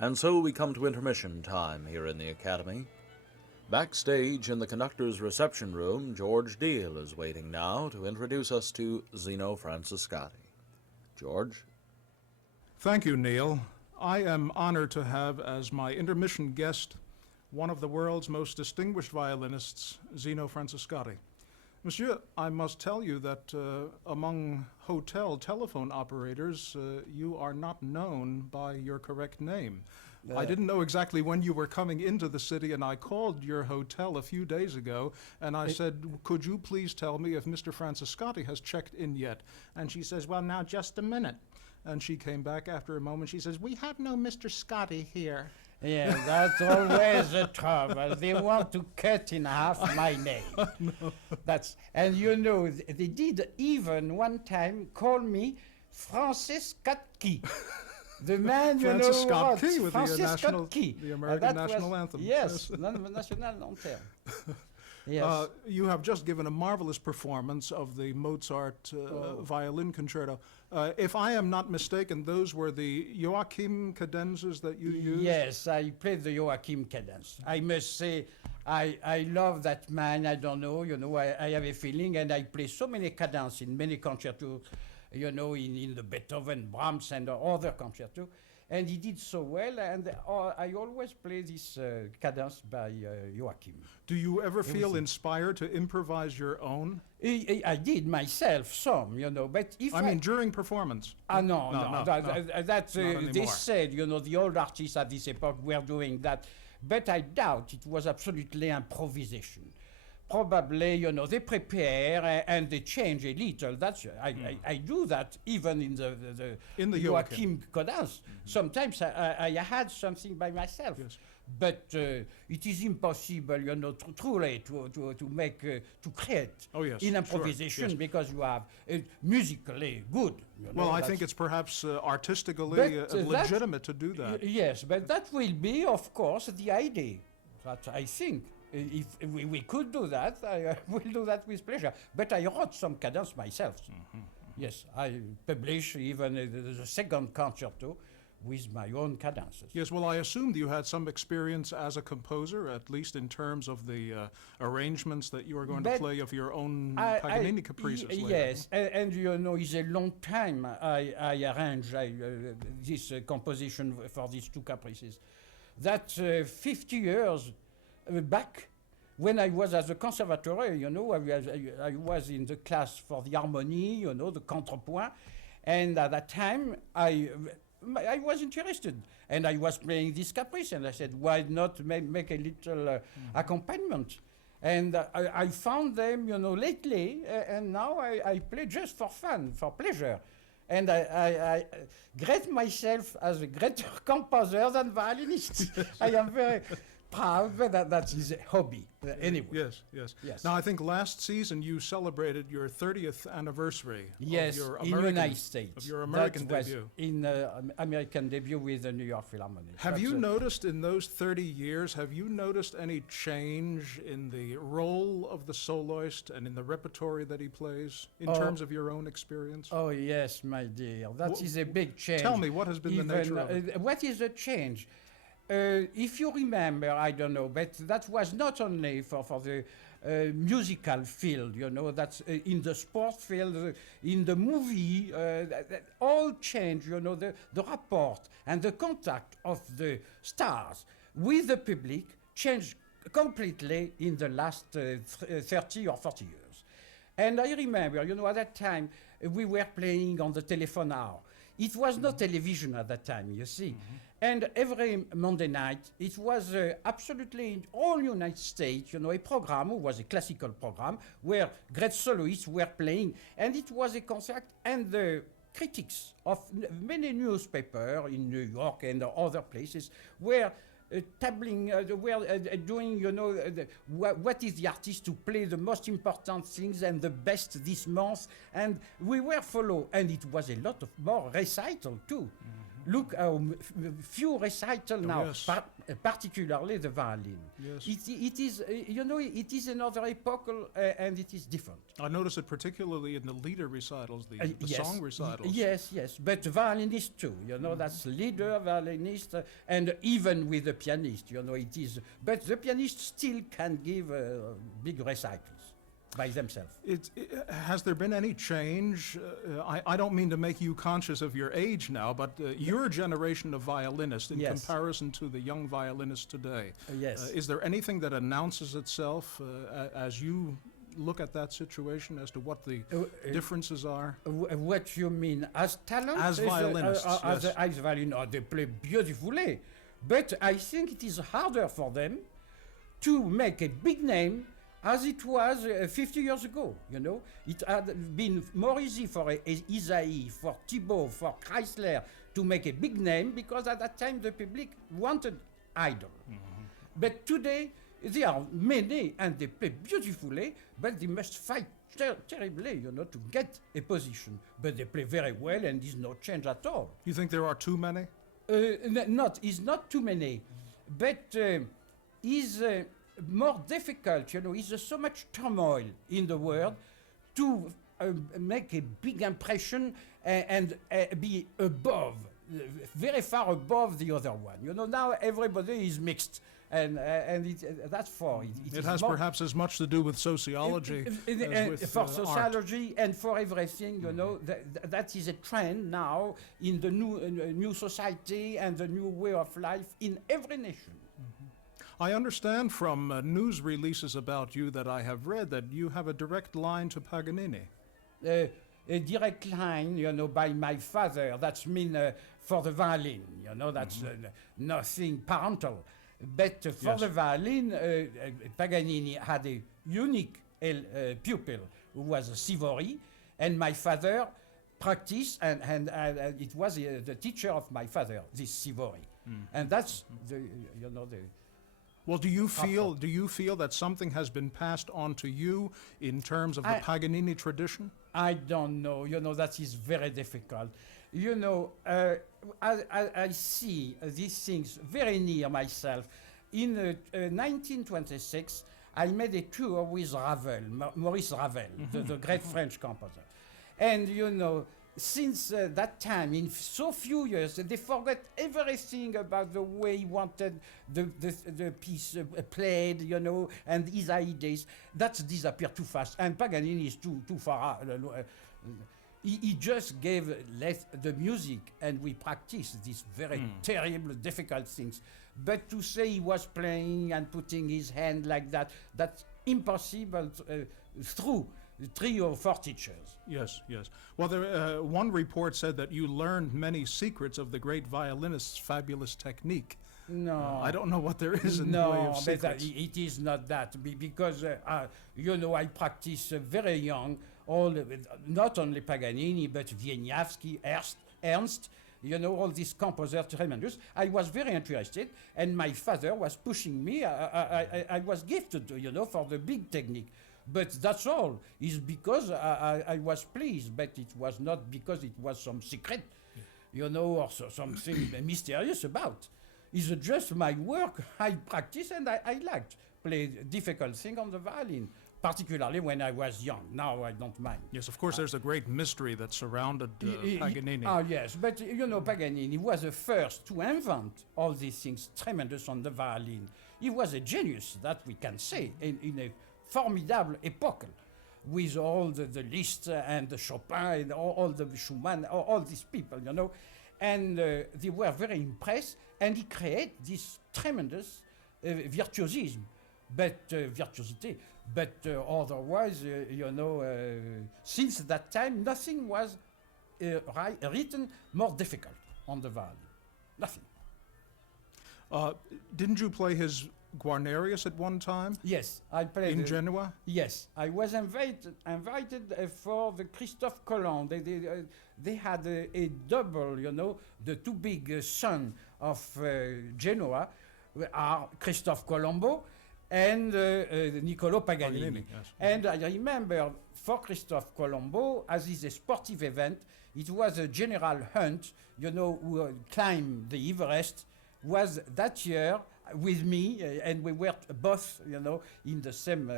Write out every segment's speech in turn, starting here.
And so we come to intermission time here in the Academy. Backstage in the conductor's reception room, George Deal is waiting now to introduce us to Zino Francescatti. George? Thank you, Neil. I am honored to have as my intermission guest one of the world's most distinguished violinists, Zino Francescatti. Monsieur, I must tell you that among hotel telephone operators, you are not known by your correct name. I didn't know exactly when you were coming into the city, and I called your hotel a few days ago, and I said, could you please tell me if Mr. Francescatti has checked in yet? And she says, well, now, just a minute. And she came back after a moment. She says, we have no Mr. Scotti here. Yeah, that's always the trouble. They want to cut in half my name. No. And you know, they did even one time call me Francescatti. The man, you know, wrote with Francescatti. the American national anthem. Yes, national anthem. Yes. You have just given a marvelous performance of the Mozart violin concerto. If I am not mistaken, those were the Joachim cadenzas that you used? Yes, I played the Joachim cadence. I must say, I love that man. I don't know, you know, I have a feeling, and I play so many cadences in many concertos, you know, in the Beethoven, Brahms, and other concertos. And he did so well, and I always play this cadence by Joachim. Do you ever feel inspired to improvise your own? I did myself some, you know, but if I mean, during performance? No. They anymore. said, you know, the old artists at this epoch were doing that, but I doubt it was absolutely improvisation. Probably, you know, they prepare and they change a little. That's I do that even in the Joachim cadence. Sometimes I had something by myself, yes. But it is impossible, you know, truly to make to create in improvisation, sure, yes. Because you have musically good. You know, well, I think it's perhaps artistically legitimate to do that. Yes, but that will be, of course, the idea. That I think. If we could do that, I will do that with pleasure. But I wrote some cadence myself. Mm-hmm. Yes, I published even the second concerto with my own cadences. Yes, well, I assumed you had some experience as a composer, at least in terms of the arrangements that you are going to play of your own Paganini Caprices later. Yes, and you know, it's a long time I arranged this composition for these two caprices. That's 50 years back, when I was at the conservatory, you know, I was in the class for the harmonie, you know, the contrepoint, and at that time I was interested, and I was playing this caprice, and I said, why not make a little accompaniment? And I found them, you know, lately, and now I play just for fun, for pleasure. And I grade myself as a greater composer than violinist. I am very proud, but that is a hobby. Anyway. Yes. Now, I think last season you celebrated your 30th anniversary of your in United States. Of your American debut. In American debut with the New York Philharmonic. Have you noticed in those 30 years, have you noticed any change in the role of the soloist and in the repertory that he plays in terms of your own experience? Oh, yes, my dear. That is a big change. Tell me, what has been the nature of it? What is the change? If you remember, I don't know, but that was not only for the musical field, you know, that's in the sport field, in the movie, all change, you know, the rapport and the contact of the stars with the public changed completely in the last 30 or 40 years. And I remember, you know, at that time, we were playing on the telephone hour. It was not television at that time, you see. Mm-hmm. And every Monday night, it was absolutely in all United States, you know, a program, it was a classical program, where great soloists were playing. And it was a concert, and the critics of many newspapers in New York and other places were doing, you know, what is the artist to play the most important things and the best this month, and we were follow, and it was a lot of more recital too. Mm-hmm. Look how few recital now, yes. Particularly the violin. Yes. It is, it is another epochal and it is different. I notice it particularly in the leader recitals, the Yes. song recitals. Yes, but violinist too, that's leader, violinist, and even with the pianist, it is, but the pianist still can give big recitals by themselves. Has there been any change? I don't mean to make you conscious of your age now, but your generation of violinists in Yes. comparison to the young violinists today, Yes. is there anything that announces itself as you look at that situation as to what the differences are? What you mean, as talent? As violinists, yes. As violin, they play beautifully, but I think it is harder for them to make a big name as it was 50 years ago, It had been more easy for Isaïe, for Thibault, for Chrysler to make a big name because at that time the public wanted idol. But today, there are many and they play beautifully, but they must fight terribly, to get a position. But they play very well and there's no change at all. You think there are too many? It's not too many, but is more difficult, is so much turmoil in the world to make a big impression and be above, very far above the other one. Now everybody is mixed. And that's for it. It has perhaps as much to do with sociology as with for art. sociology and for everything, that is a trend now in the new society and the new way of life in every nation. I understand from news releases about you that I have read that you have a direct line to Paganini. A direct line, by my father. That's mean for the violin. That's nothing parental. But for Yes. the violin, Paganini had a unique pupil who was Sivori, and my father practiced, and it was the teacher of my father, this Sivori, and that's the. Well, do you feel that something has been passed on to you in terms of the Paganini tradition? I don't know. That is very difficult. I see these things very near myself. In 1926, I made a tour with Ravel, Maurice Ravel, the great French composer. And, since that time, in so few years, they forgot everything about the way he wanted the piece played, and his ideas. That's disappeared too fast. And Paganini is too far. He just gave the music, and we practiced these very terrible, difficult things. But to say he was playing and putting his hand like that, that's impossible through 3 or 4 teachers. Yes. Well, one report said that you learned many secrets of the great violinist's fabulous technique. No. I don't know what there is in the way of secrets. No, it is not that. Because, I practice very young, not only Paganini, but Wieniawski, Ernst, all these composers, tremendous. I was very interested, and my father was pushing me. I was gifted, for the big technique. But that's all. It's because I was pleased, but it was not because it was some secret, or something mysterious about. It's just my work. I practice and I liked play difficult thing on the violin, particularly when I was young. Now I don't mind. Yes, of course, there's a great mystery that surrounded Paganini. Yes, but Paganini was the first to invent all these things tremendous on the violin. He was a genius, that we can say, in a formidable epoch, with all the Liszt and the Chopin and all the Schumann, all these people, and they were very impressed, and he created this tremendous virtuosity. But otherwise, since that time, nothing was written more difficult on the violin. Nothing. Didn't you play his Guarnerius at one time? Yes, I played in Genoa. Yes, I was invited for the Christophe Colomb. They had a double, the two big sons of Genoa are Christophe Colombo and Niccolo Paganini. Paganini, yes. And I remember for Christophe Colombo, as is a sportive event, it was a general hunt, you know, who climbed the Everest, was that year with me, and we were both, you know, in the same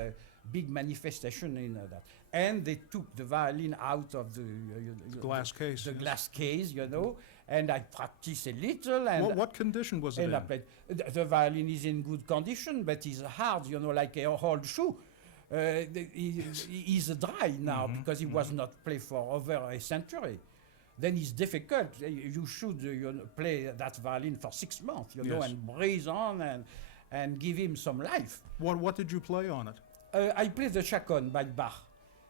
big manifestation in that. And they took the violin out of the glass case. The yes. glass case, you know, and I practiced a little. And What condition was it and in? I played. The violin is in good condition, but it's hard, you know, like a whole shoe. He's dry now because he was not played for over a century. Then it's difficult. You should play that violin for 6 months, you know, Yes. and breathe on and give him some life. What did you play on it? I played the chaconne by Bach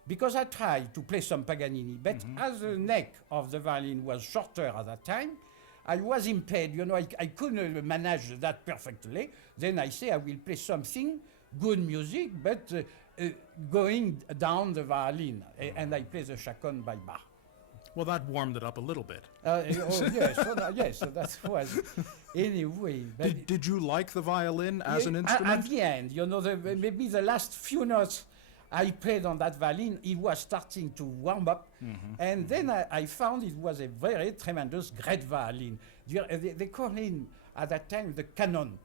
because I tried to play some Paganini, but as the neck of the violin was shorter at that time, I was impaired, you know, I couldn't manage that perfectly. Then I say I will play something, good music, but going down the violin, and I play the chaconne by Bach. Well, that warmed it up a little bit. Yes, so that was anyway. But Did you like the violin as an At instrument? the end, you know, maybe the last few notes I played on that violin, it was starting to warm up, and then I found it was a very tremendous, great violin. They call him at that time the canon,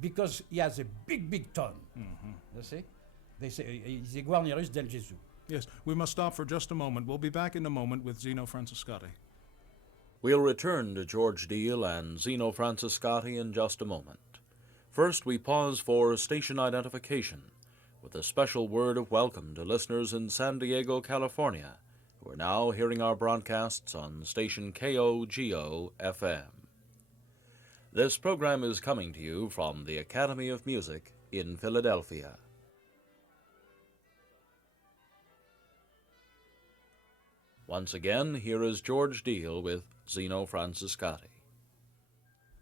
because he has a big tone. You see, they say he's a gregarious del Gesù. Yes, we must stop for just a moment. We'll be back in a moment with Zino Francescatti. We'll return to George Deal and Zino Francescatti in just a moment. First, we pause for station identification with a special word of welcome to listeners in San Diego, California, who are now hearing our broadcasts on station KOGO-FM. This program is coming to you from the Academy of Music in Philadelphia. Once again, here is George Deal with Zino Francescatti.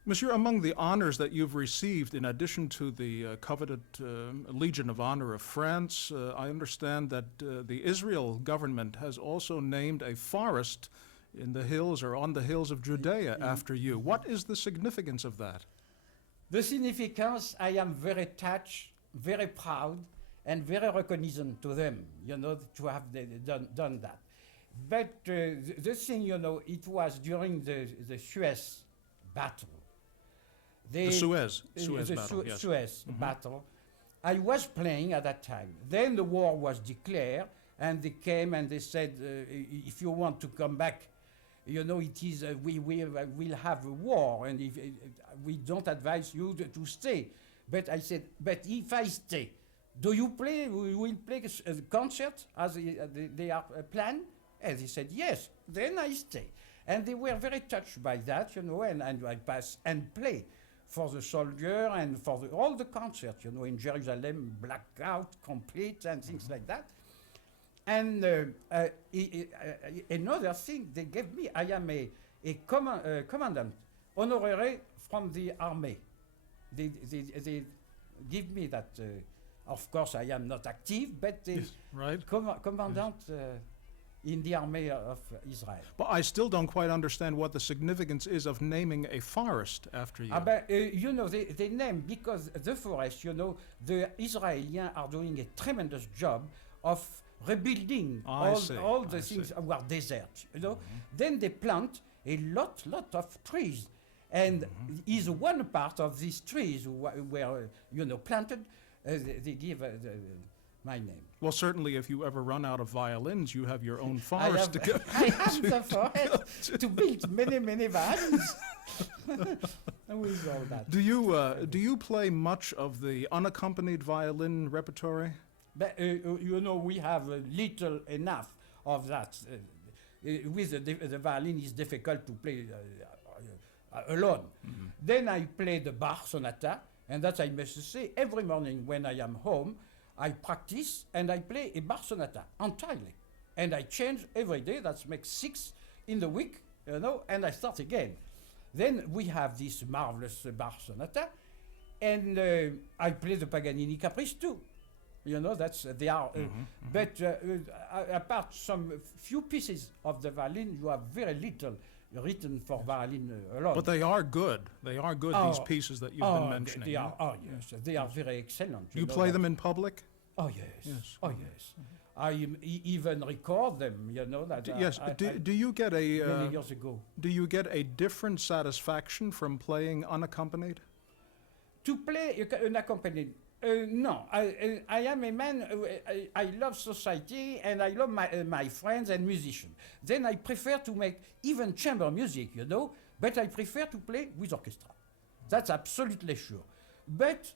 Monsieur, among the honors that you've received, in addition to the coveted Legion of Honor of France, I understand that the Israel government has also named a forest in the hills or on the hills of Judea after you. What is the significance of that? The significance, I am very touched, very proud, and very recognizant to them, you know, to have done that. But the thing, you know, it was during the Suez battle. The Suez battle, yes. Suez battle. I was playing at that time. Then the war was declared, and they came and they said, if you want to come back, you know, it is we will have a war, and if we don't advise you to stay. But I said, but if I stay, do you play? We will play a concert as they are planned. And he said, yes. Then I stay. And they were very touched by that, you know, and I pass and play for the soldier and for all the concerts, you know, in Jerusalem, blackout, complete, and things like that. And another thing they gave me, I am a commandant, honorary from the army. They give me that. Of course, I am not active, but Yes, right. commandant. In the army of Israel. But I still don't quite understand what the significance is of naming a forest after you. But, you know, they name because the forest, you know, the Israelis are doing a tremendous job of rebuilding all the things were desert, you know. Then they plant a lot of trees. And is one part of these trees were, you know, planted, they give my name. Well, certainly, if you ever run out of violins, you have your own forest to go. I have the forest to build many violins. With all that. Do you play much of the unaccompanied violin repertory? But, you know, we have little enough of that. With the violin, it's difficult to play alone. Then I play the Bach sonata, and that I must say, every morning when I am home, I practice and I play a Bach sonata entirely. And I change every day, that makes 6 in the week, you know, and I start again. Then we have this marvelous Bach sonata, and I play the Paganini Caprices too. You know, that's, they are, but apart some few pieces of the violin, you have very little written for violin alone. But they are good. They are good, these pieces that you've been mentioning. They are, yes, they are very excellent. You play them in public? Oh, yes. Oh, yes. I even record them, you know. That, Yes. Do you get a... many years ago. Do you get a different satisfaction from playing unaccompanied? To play unaccompanied, no. I am a man, I love society and I love my friends and musicians. Then I prefer to make even chamber music, you know, but I prefer to play with orchestra. That's absolutely sure. But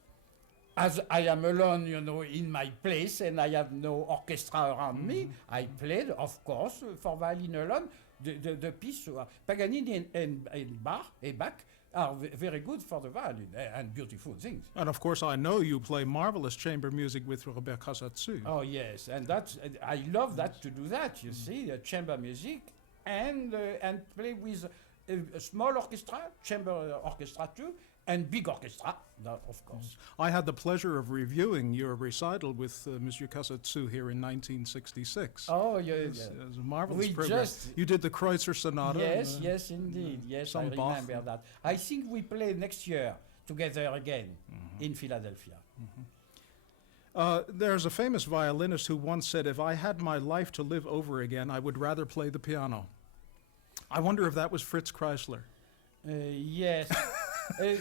as I am alone, you know, in my place and I have no orchestra around me, I played, of course, for violin alone, the piece, Paganini and Bach are very good for the violin and beautiful things. And of course, I know you play marvelous chamber music with Robert Cassatsu. Oh yes, and that's I love that to do that. You see, chamber music and play with a small orchestra, chamber orchestra too, and big orchestra, of course. I had the pleasure of reviewing your recital with Monsieur Cassatsu here in 1966. Oh, yeah, It was a marvelous program. You did the Kreutzer Sonata. Yes, yes, indeed. Yes, I remember that. I think we play next year together again in Philadelphia. There's a famous violinist who once said, "If I had my life to live over again, I would rather play the piano." I wonder if that was Fritz Kreisler. Yes.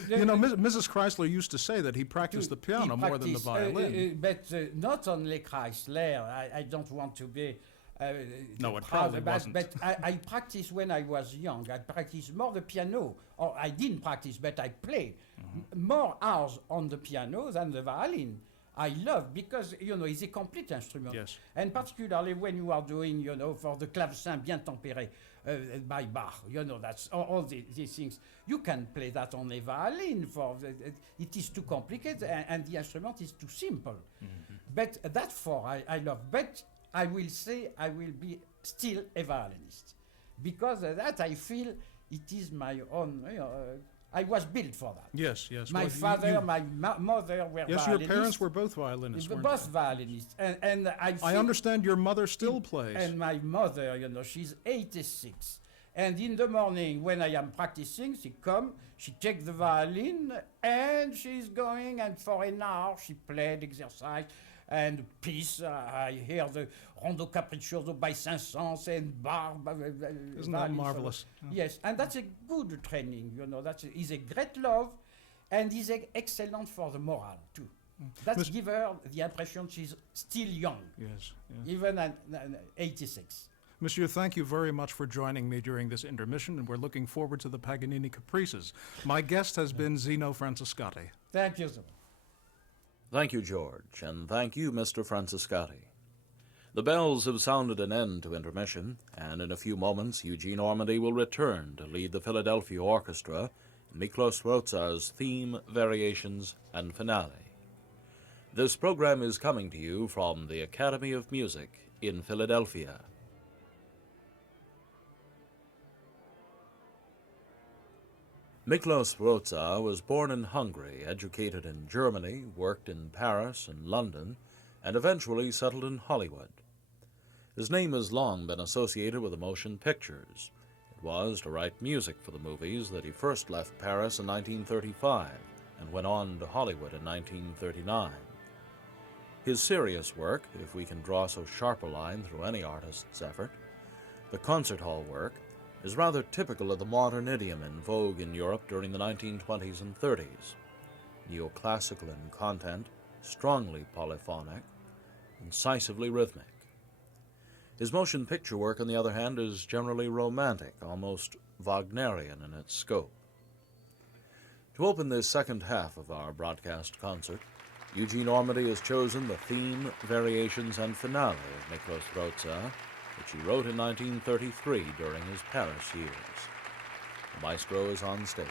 You know, Mrs. Kreisler used to say that he practiced the piano more than the violin. But not only Kreisler. I don't want to be no, it proud probably about, wasn't. but I practiced when I was young. I practiced more the piano, or I didn't practice, but I played more hours on the piano than the violin. I love, because, you know, it's a complete instrument. Yes. And particularly when you are doing, you know, for the clavecin bien tempéré by Bach, you know, that's all these things. You can play that on a violin. It is too complicated and the instrument is too simple. But that's I love. But I will say I will be still a violinist. Because that I feel it is my own, you know, I was built for that. Yes, yes. My father, my mother were yes, violinists. your parents were both violinists, weren't both violinists. And I understand your mother still plays. And my mother, you know, she's 86. And in the morning, when I am practicing, she come, she takes the violin, and she's going, and for an hour, she played exercise and piece. I hear the Rondo Capriccioso by Saint-Saëns and Bar. Isn't that marvelous? Yes, and that's a good training, you know. That is a great love, and is excellent for the morale, too. That gives her the impression she's still young. Yes, yes. Even at 86. Monsieur, thank you very much for joining me during this intermission, and we're looking forward to the Paganini Caprices. My guest has been Zino Francescatti. Thank you, sir. Thank you, George, and thank you, Mr. Francescatti. The bells have sounded an end to intermission, and in a few moments Eugene Ormandy will return to lead the Philadelphia Orchestra in Miklos Rozsa's theme, variations, and finale. This program is coming to you from the Academy of Music in Philadelphia. Miklos Rozsa was born in Hungary, educated in Germany, worked in Paris and London, and eventually settled in Hollywood. His name has long been associated with the motion pictures. It was to write music for the movies that he first left Paris in 1935 and went on to Hollywood in 1939. His serious work, if we can draw so sharp a line through any artist's effort, the concert hall work, is rather typical of the modern idiom in vogue in Europe during the 1920s and 30s. Neoclassical in content, strongly polyphonic, incisively rhythmic. His motion picture work, on the other hand, is generally romantic, almost Wagnerian in its scope. To open this second half of our broadcast concert, Eugene Ormandy has chosen the theme, variations, and finale of Miklos Rozsa, which he wrote in 1933 during his Paris years. The maestro is on stage.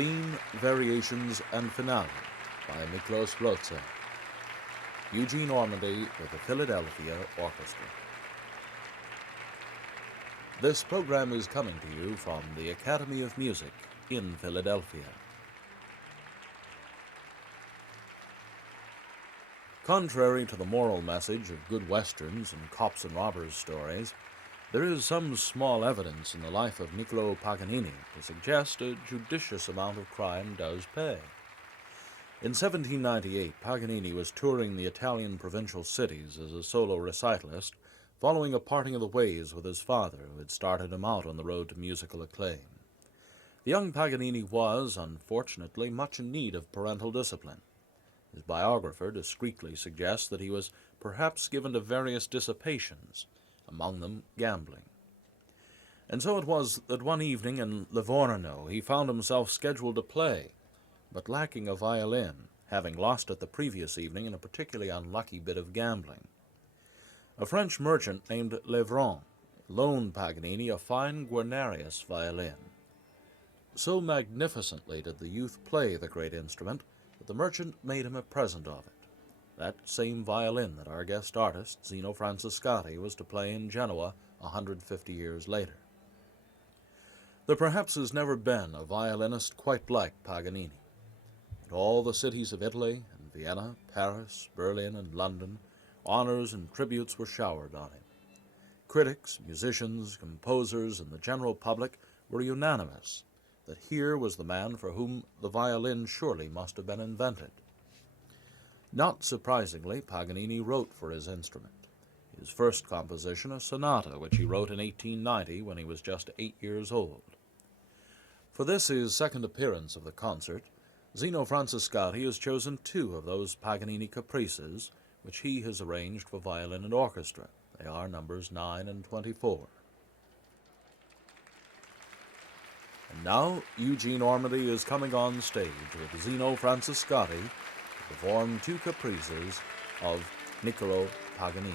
Theme, Variations, and Finale by Miklos Rozsa. Eugene Ormandy with the Philadelphia Orchestra. This program is coming to you from the Academy of Music in Philadelphia. Contrary to the moral message of good westerns and cops and robbers stories, there is some small evidence in the life of Niccolo Paganini to suggest a judicious amount of crime does pay. In 1798, Paganini was touring the Italian provincial cities as a solo recitalist, following a parting of the ways with his father, who had started him out on the road to musical acclaim. The young Paganini was, unfortunately, much in need of parental discipline. His biographer discreetly suggests that he was perhaps given to various dissipations, among them gambling. And so it was that one evening in Livorno he found himself scheduled to play, but lacking a violin, having lost it the previous evening in a particularly unlucky bit of gambling. A French merchant named Levron loaned Paganini a fine gregarious violin. So magnificently did the youth play the great instrument that the merchant made him a present of it, that same violin that our guest artist, Zino Francescatti, was to play in Genoa 150 years later. There perhaps has never been a violinist quite like Paganini. In all the cities of Italy, and Vienna, Paris, Berlin, and London, honors and tributes were showered on him. Critics, musicians, composers, and the general public were unanimous that here was the man for whom the violin surely must have been invented. Not surprisingly, Paganini wrote for his instrument. His first composition, a sonata, which he wrote in 1890 when he was just 8 years old. For this, his second appearance of the concert, Zino Francescatti has chosen 2 of those Paganini Caprices, which he has arranged for violin and orchestra. They are numbers 9 and 24. And now, Eugene Ormandy is coming on stage with Zino Francescatti to perform 2 caprices of Niccolo Paganini.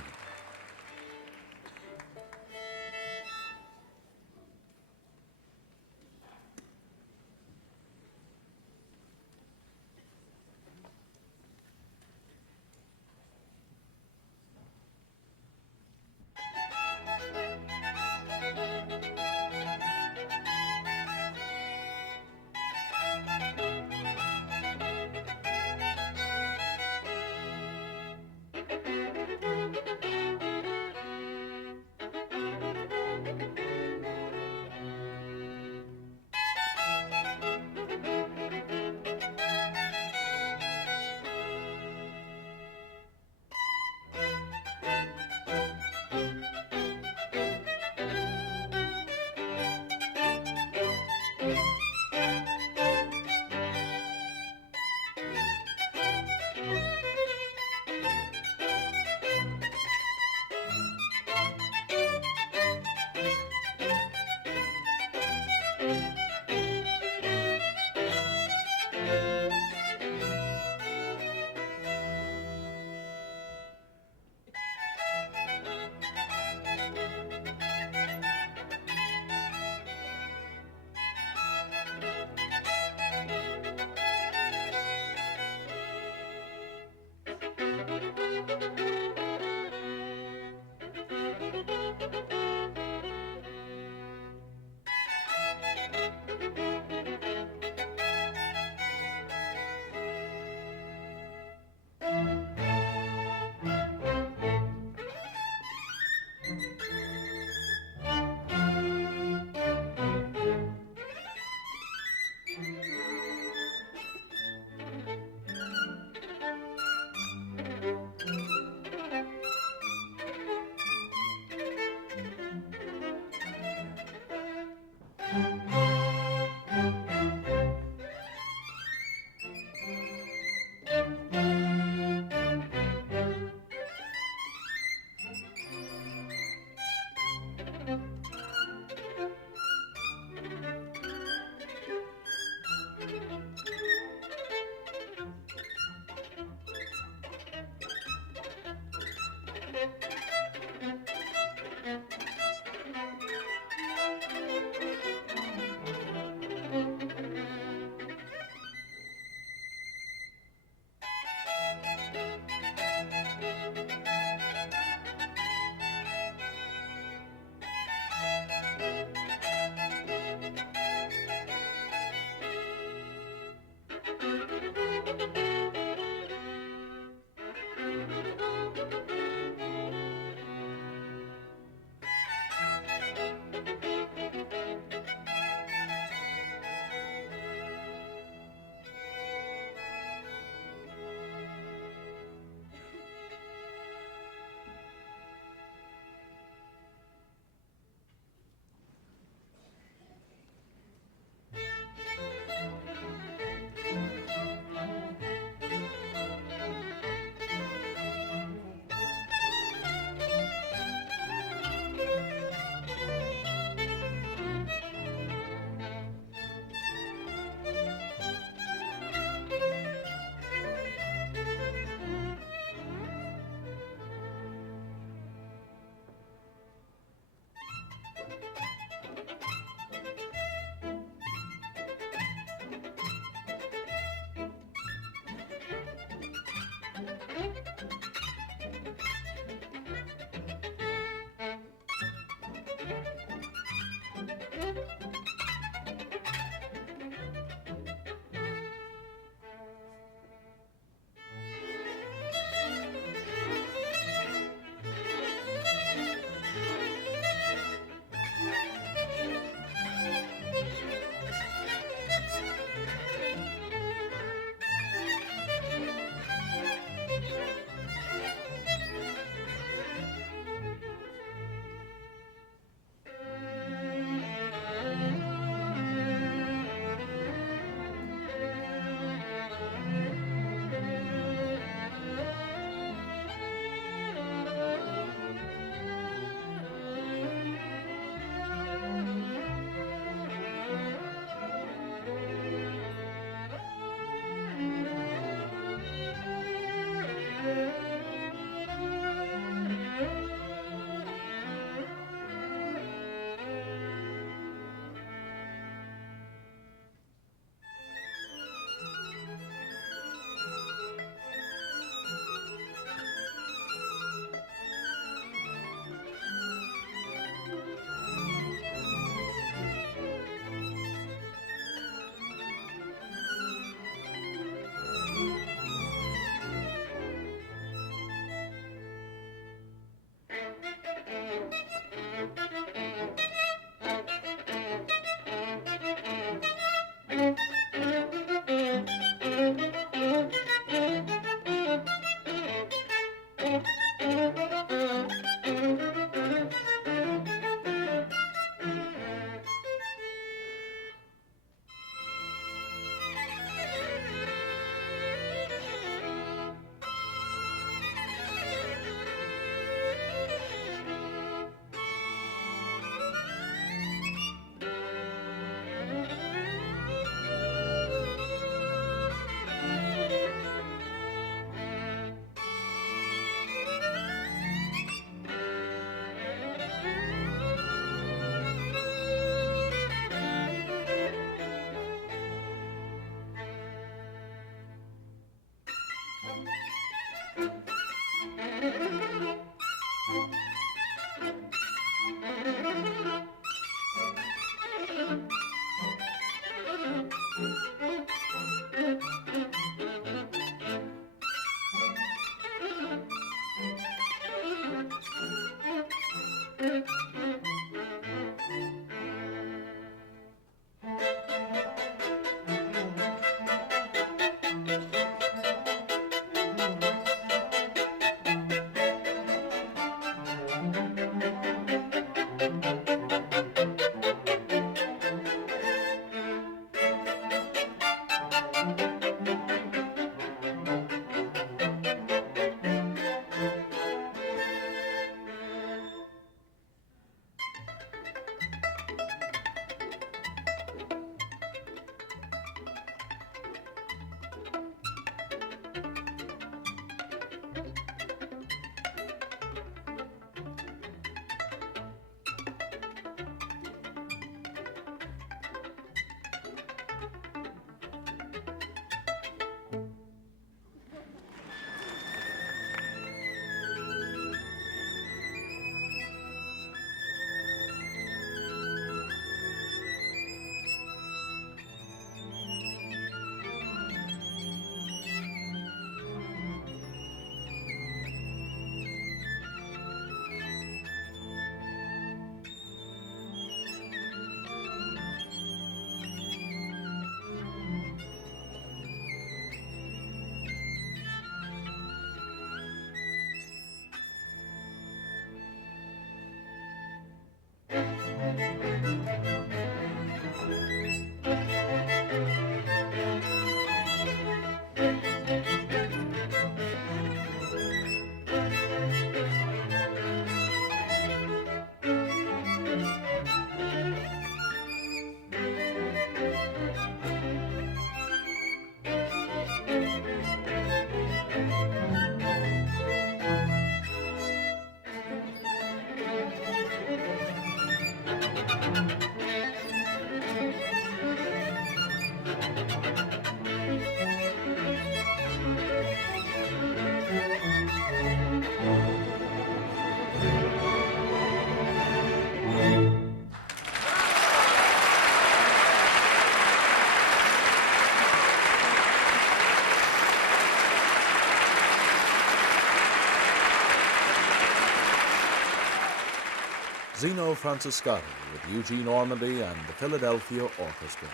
Zino Francescatti with Eugene Ormandy and the Philadelphia Orchestra.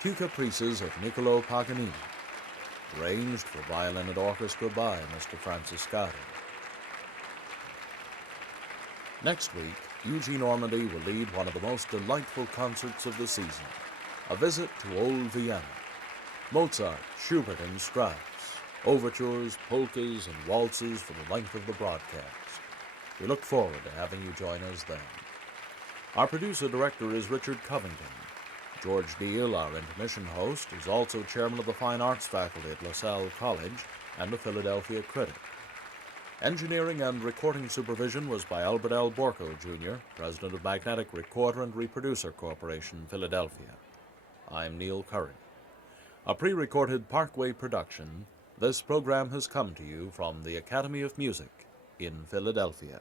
Two Caprices of Niccolo Paganini, arranged for violin and orchestra by Mr. Francescatti. Next week, Eugene Ormandy will lead one of the most delightful concerts of the season, a visit to Old Vienna. Mozart, Schubert, and Strauss, overtures, polkas, and waltzes for the length of the broadcast. We look forward to having you join us then. Our producer-director is Richard Covington. George Deal, our intermission host, is also chairman of the Fine Arts faculty at LaSalle College and a Philadelphia critic. Engineering and recording supervision was by Albert Borkow, Jr., president of Magnetic Recorder and Reproducer Corporation, Philadelphia. I'm Neil Curry. A pre-recorded Parkway production, this program has come to you from the Academy of Music in Philadelphia.